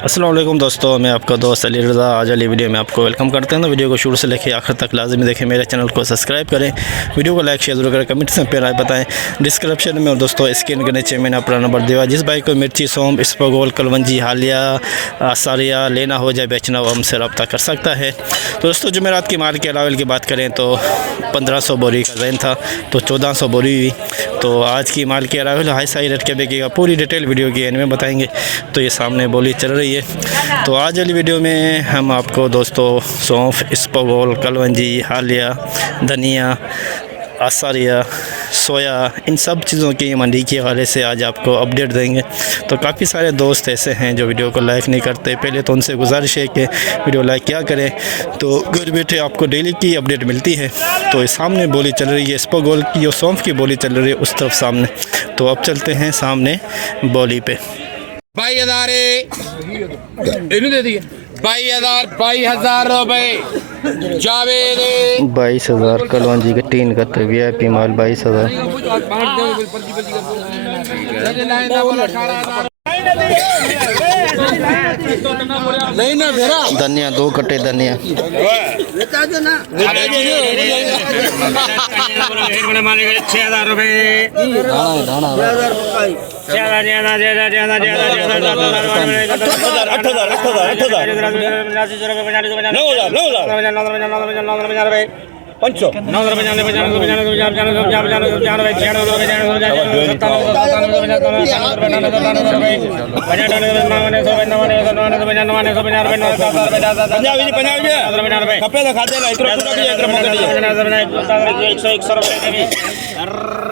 अस्सलाम वालेकुम दोस्तों, मैं आपका दोस्त अली रज़ा। आज वाली वीडियो में आपको वेलकम करते हैं। तो वीडियो को शुरू से लेकर आखिर तक लाजमी देखें। मेरे चैनल को सब्सक्राइब करें, वीडियो को लाइक शेयर जरूर करें, कमेंट्स में प्यार बताएं। डिस्क्रिप्शन में और दोस्तों स्क्रीन के नीचे मैंने अपना नंबर दिया। जिस भाई को मिर्ची, सौंफ, इसबगोल, कलवंजी, हालिया, आसारिया लेना हो जाए बेचना, वो हमसे रब्ता कर सकता है। तो दोस्तों जुमेरात की माल के अलावा की बात करें तो 1500 बोरी का जैन था, तो 1400 बोरी हुई। तो आज की माल के अलावा हाई साई रेट के बेचेगा, पूरी डिटेल वीडियो की एंड में बताएंगे। तो ये सामने बोली चल रही है। तो आज वाली वीडियो में हम आपको दोस्तों सौंफ, इसबगोल, कलवंजी, हालिया, धनिया, आसारिया, सोया, इन सब चीज़ों की मंडी के हवाले से आज आपको अपडेट देंगे। तो काफ़ी सारे दोस्त ऐसे हैं जो वीडियो को लाइक नहीं करते। पहले तो उनसे गुजारिश है कि वीडियो लाइक क्या करें, तो घर बैठे आपको डेली की अपडेट मिलती है। तो सामने बोली चल रही है इसबगोल की और सौंफ की बोली चल रही है उस तरफ सामने। तो अब चलते हैं सामने बोली पे। 22,000 रुपए जावेद 22,000 कलवंजी के 3 कट्टे VIP माल 22,000। नहीं ना भेरा धनिया 2 कट्टे धनिया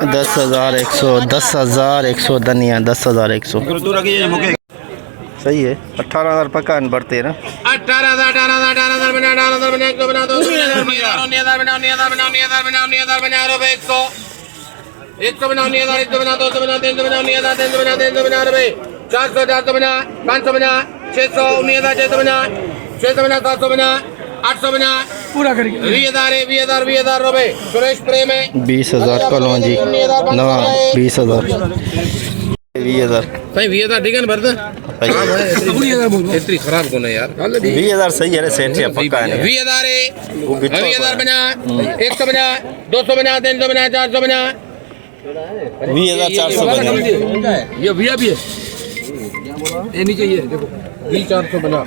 दस हजार 100 धनिया 10,100 सही है। 18,000 पक्का बढ़ते हैं ना। 20,000 रुपए सुरेश प्रेम है। 20,000 कलवंजी ना 20,000 20,000 भाई 20,000 ठीक है ना भरता। इतनी खराब को नहीं यार 20,000 सही है रे सेठ जी पक्का है। 20,000 बना 100 बना 200 बना 300 बना 400 बना 20,400 बना। ये भैया भी है ये नीचे ये देखो 20,400 बना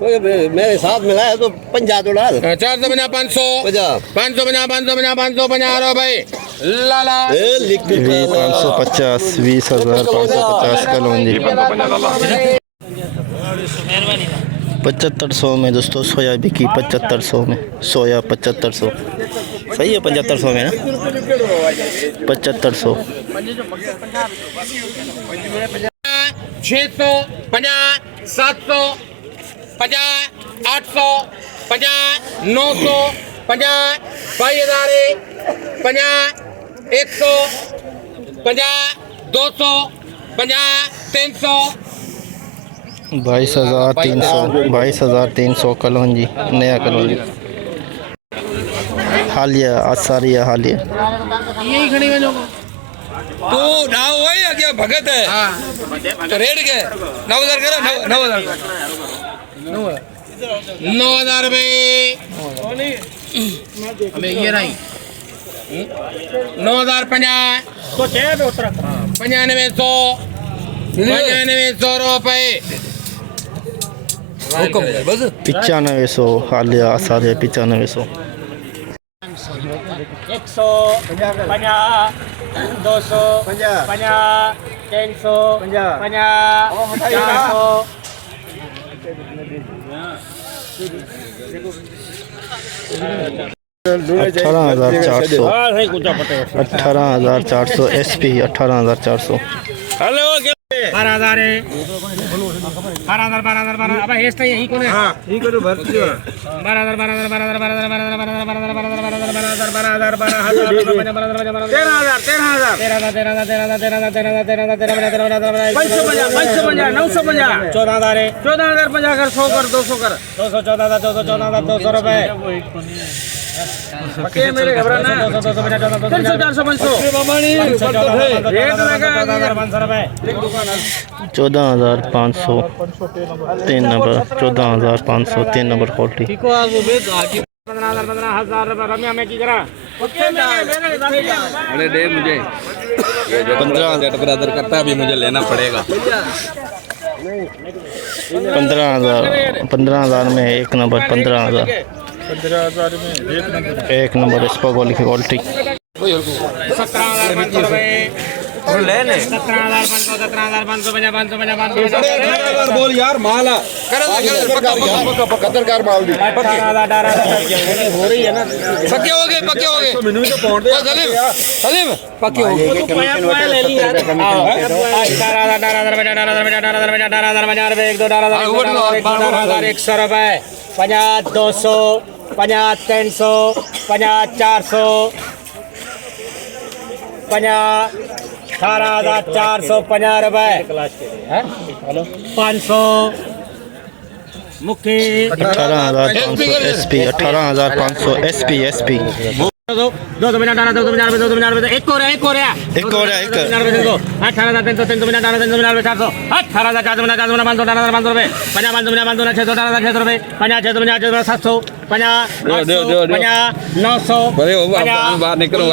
मेरे साथ मिलाया तो 50 तो डाल 400 बना 500 500 बना 550 रो भाई लाला 550 20,550 कलवंजी 7500 में दोस्तों सोया बिकी 7500 में सोया 7500 सही है। 7500 में ना 7500 600 50 700 50 800 50 900 50 22,000 50 100 50 200 50 300 22,300 कलवंजी नया कलवंजी। हालिया आसारिया हालिया यही खड़ी में जो तो नाव वही है क्या भगत है। तो रेट क्या 9,000 करो 9,000 9,000 रुपये हमें ये नहीं 9,050 95,100 रुपये 9500 हालिया आसारिया 9500 150 200 50 300 50 400 18,400 SP 18,400 हेलो 12,000 है 12,000 अब हेस तो यही कौन है हां यही को तो भर्ती है 12,000 14,000 कर 100 कर 200 कर 200 14,000 200 14,000 200 रुपए मेरे घबराना 300 400 500 रेट लगा 14,500 3 नंबर 14,500 3 नंबर क्वालिटी। 15,000 रुपये रम्या में की करा अरे दे मुझे 15 ब्रदर करता भी मुझे लेना पड़ेगा। 15,000 में एक नंबर 15,000 में एक नंबर स्पा क्वालिटी। 17,500 रुपये ले ले 17,500 17,500 बोल यार माला कतरकार माल दी 18,000 हो रही है ना पक्के हो गए सलीम सलीम पक्के हो गए। 100 रुपये 50 200 50 300 50 400 50 18,450 रुपये 500 मुखी 18,500 SP 18,500 SP 250 एक और है 18,300 400 18,400 रुपये 50 600 रुपये 50 700 900 बाहर निकलो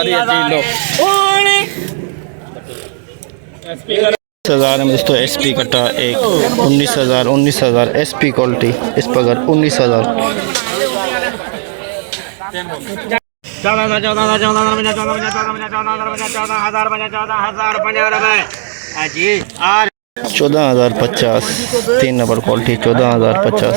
19,000 में दोस्तों SP कटा एक 19,000 SP क्वालिटी इस पगर 19,000। 14,050 3 नंबर क्वालिटी 14,050।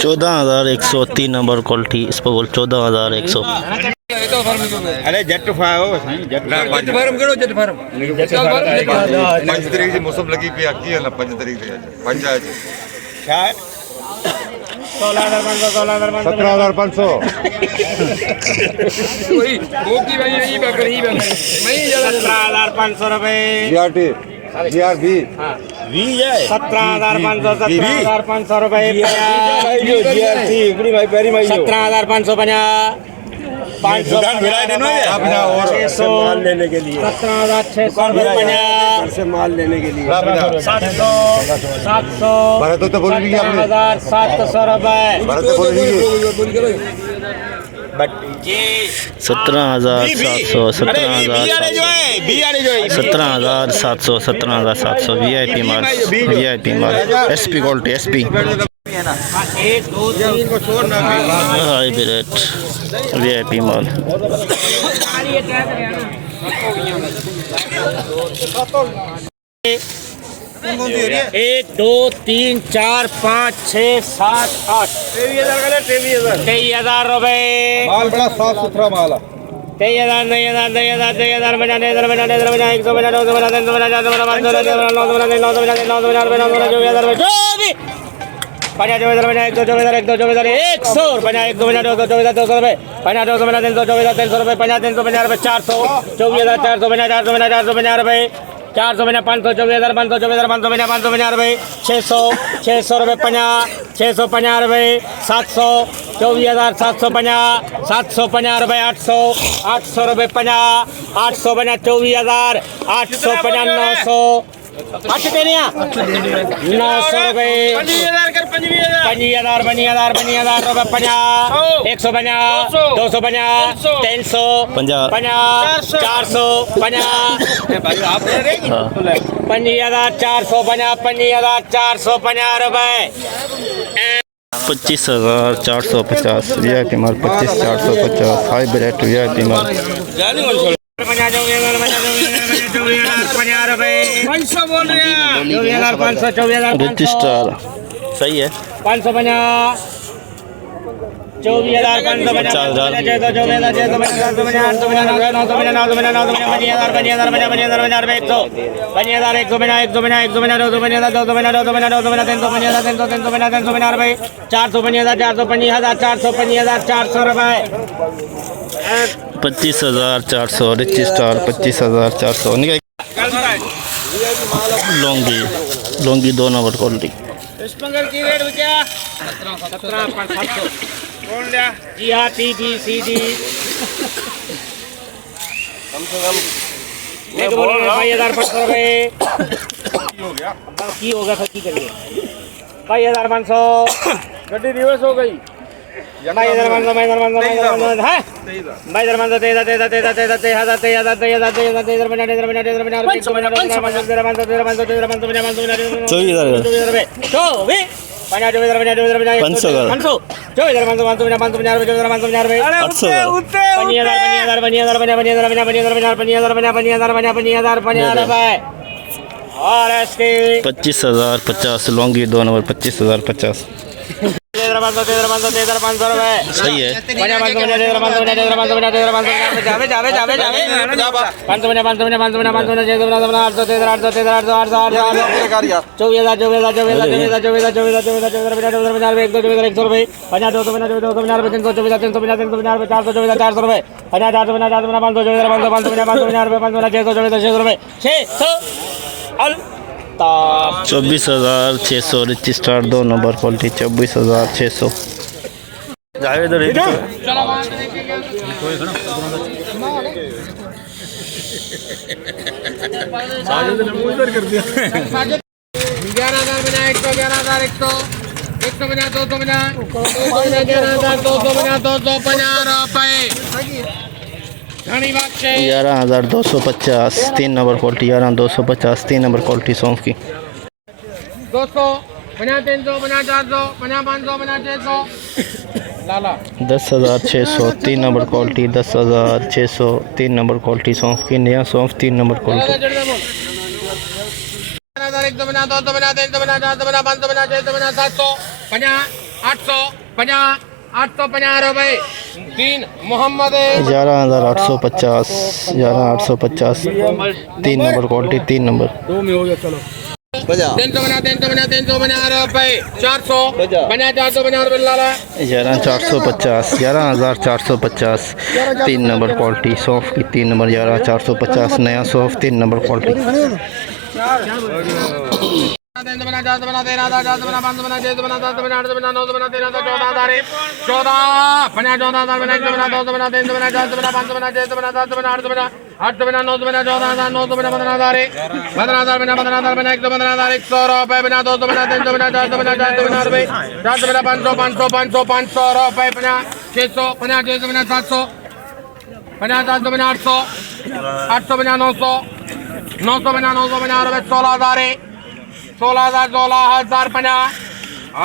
14,100 3 नंबर क्वालिटी इस पर बोल 14,100। अरे जट फाओ जट फार्म करो जट फार्म 5 तारीख से मौसम लगी पे आकी है ना 5 तारीख से 17,500 वही वो की भाई नहीं बकरी मैं ज्यादा 17,500 रुपये GRB 17,500 रुपये 17,550 500 माल लेने के लिए 17,600 से माल लेने के लिए 700 भारत तो बोल रही है आपने 17,700 रुपये 17,700 17,700 VIP माल SP quality SP hybrid VIP माल। 1 2 3 4 5 6 7 8 23,000 रुपये माल बड़ा साफ सुथरा माल है 23,000 25,450 VIP माल 25,450 हाइब्रिड VIP माल। रजिस्टर सही है 550 ₹25,400 rich star 25,400 Laungi Laungi 2 number quality की रेट क्या 17,700 बोल दिया जी हाँ टी टी सी डी बोल रहे 2,500 रुपये की होगा सर की करिए 2,500 गड्डी रिवर्स हो गई 2,500 और इसके 25,050 लौंगी 2 नंबर 25,050 सही है ताप 24,600 rich star 2 number quality 24,600 Javed rate 11,000 बना 111,100 150 250 11,250 रुपए 11,250 3 नंबर क्वालिटी 11,250 3 नंबर क्वालिटी सौंफ की 200 बना 300 बना 400 बना 500 बना 600 लाला 10,600 3 नंबर क्वालिटी 10,600 3 नंबर क्वालिटी सौंफ की नया सौंफ 3 नंबर क्वालिटी 1,000 बना 200 बना 300 बना 400 बना 500 बना 600 बना 700 50 800 50 850 रुपए 3 मोहम्मद 11,850 11,850 3 नंबर क्वालिटी 3 नंबर 300 बना 300 बना रुपए 400 बना 400 बना रुपए लाला 11,450 11,450 3 नंबर क्वालिटी सौंफ की 3 नंबर 11,450 नया सौंफ 3 नंबर क्वालिटी 300 बना 400 बना 13,000 400 बना 500 बना 600 बना 700 बना 800 बना 900 बना 13,000 14,000 बना 14,000 बना 100 बना 200 बना 300 बना 400 बना 500 बना 600 बना 700 बना 800 बना 900 बना 14,000 900 बना 15,000 15,000 बना 15,000 बना 115,000 100 रुपए बना 200 बना 300 बना 400 बना 400 बना रुपए 400 बना 500 500 500 500 रुपए बना 600 बना 600 बना 700 बना 700 बना 800 800 बना 900 900 बना 900 बना रुपए 16,000 16,000 50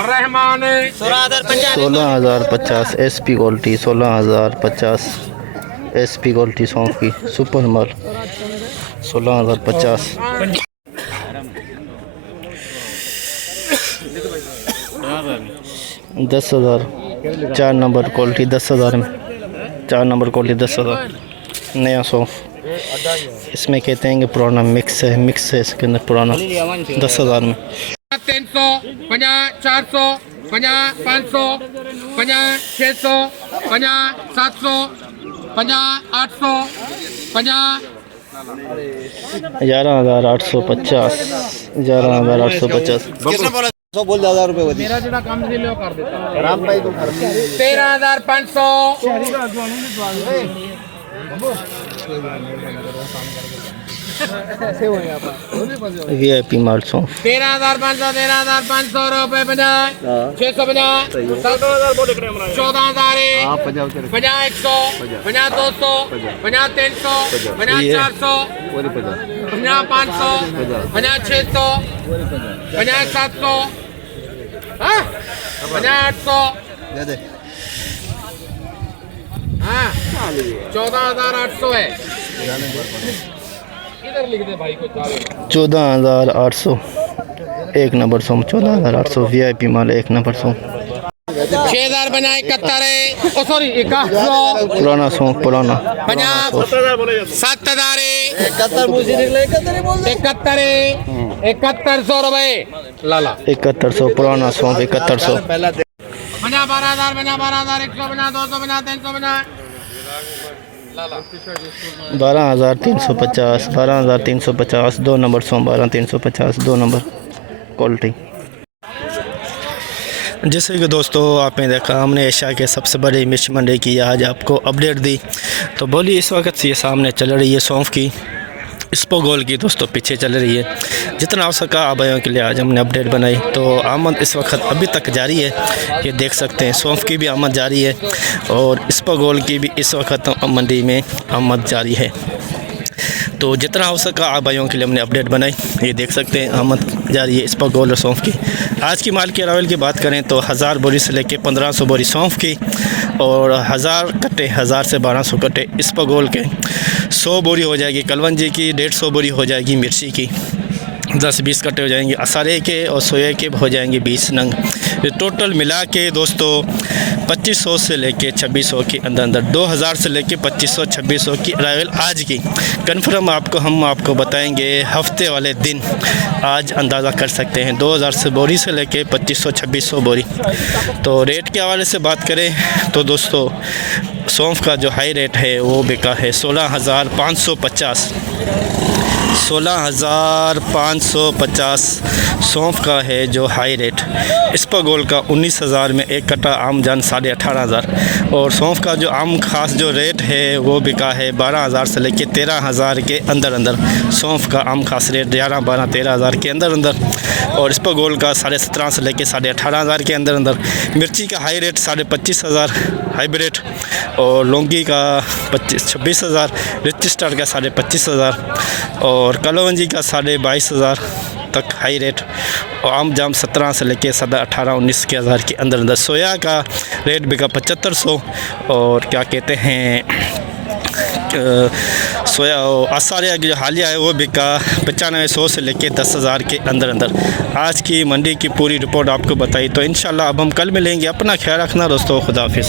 Rahman 16,050 SP quality 16,050 SP quality सौंफ की सुपर माल 16,050 10,000 4 नंबर क्वालिटी 10,000 में 4 नंबर क्वालिटी 10,000 नया सौंफ इसमें कहते हैं कि पुराना मिक्स है इसके अंदर पुराना 10,000 में 300 50 400 50 500 50 600 50 700 50 800 50 11,850 11,850 बोल 1,000 रुपए बची मेरा जरा काम से लो कर देता राम भाई तो 13,500 VIP माल सौंफ 13,500 13,500 रुपए 50 650 14,000 50 100 50 200 50 300 50 400 50 500 50 600 50 700 हाँ 50 800 हाँ 14,800 है इधर लिख दे भाई को 14,800 एक नंबर सौंफ 14,800 VIP माल एक नंबर सौंफ 6000 बना 71 ओ सॉरी 6100 पुराना सौंफ पुराना 7000 71 मुझे निकले 71 ही बोल 7100 रुपए लाला 7100 पुराना सौंफ 7100 बना 12000 बना 12000 100 बना 200 बना 300 बना 12350 12350 2 नंबर सौंफ 12350 2 नंबर क्वालिटी। जैसे कि दोस्तों आपने देखा हमने एशिया के सबसे बड़ी मिर्च मंडी की आज आपको अपडेट दी। तो बोली इस वक्त ये सामने चल रही है सौंफ की स्पोगोल की दोस्तों पीछे चल रही है। जितना हो सका आप भाइयों के लिए आज हमने अपडेट बनाई। तो आमद इस वक्त अभी तक जारी है, ये देख सकते हैं सौंफ की भी आमद जारी है और स्पोगोल की भी इस वक्त मंडी में आमद जारी है। तो जितना हो सका आप भाइयों के लिए हमने अपडेट बनाई, ये देख सकते हैं आमद जारी है स्पोगोल और सौंफ की। आज की माल की अरावल की बात करें तो 1000 बोरी से लेके 1500 बोरी सौंफ की और 1000 कट्टे 1000 से 1200 कट्टे स्पोगोल के, 100 बोरी हो जाएगी कलवंजी की, 150 बोरी हो जाएगी मिर्ची की, 10-20 कट्टे हो जाएंगे असारे के और सोया के हो जाएंगे 20 नंग। ये टोटल मिला के दोस्तों 2500 से लेके 2600 के अंदर 2000 से लेके 2500 2600 की अराइवल आज की कन्फर्म हम आपको बताएंगे हफ्ते वाले दिन। आज अंदाज़ा कर सकते हैं 2000 से बोरी से लेके 2500 2600 बोरी। तो रेट के हवाले से बात करें तो दोस्तों सौंफ का जो हाई रेट है वो बिका है 16550 16550 सौंफ का है जो हाई रेट। स्पोगोल का 19000 में एक कट्टा आम जान 18500 और सौंफ का जो आम खास जो रेट है वो बिका है 12000 से लेके 13000 के अंदर सौंफ का आम खास रेट 11 12 13000 के अंदर और स्पोगोल का 17.5 से लेके 18500 के अंदर। मिर्ची का हाई रेट 25000 हाइब्रिड और लौंगी का 25000, रिच स्टार का 25000 और कलवंजी का 22500 तक हाई रेट और आम जाम 17 से लेके 18 19 के हज़ार के अंदर। सोया का रेट बिका 7500 और क्या कहते हैं सोया आसारिया की जो हालिया है वो बिका 9500 से लेके 10000 के अंदर। आज की मंडी की पूरी रिपोर्ट आपको बताई। तो इंशाल्लाह अब हम कल मिलेंगे। अपना ख्याल रखना दोस्तों, खुदा हाफिज़।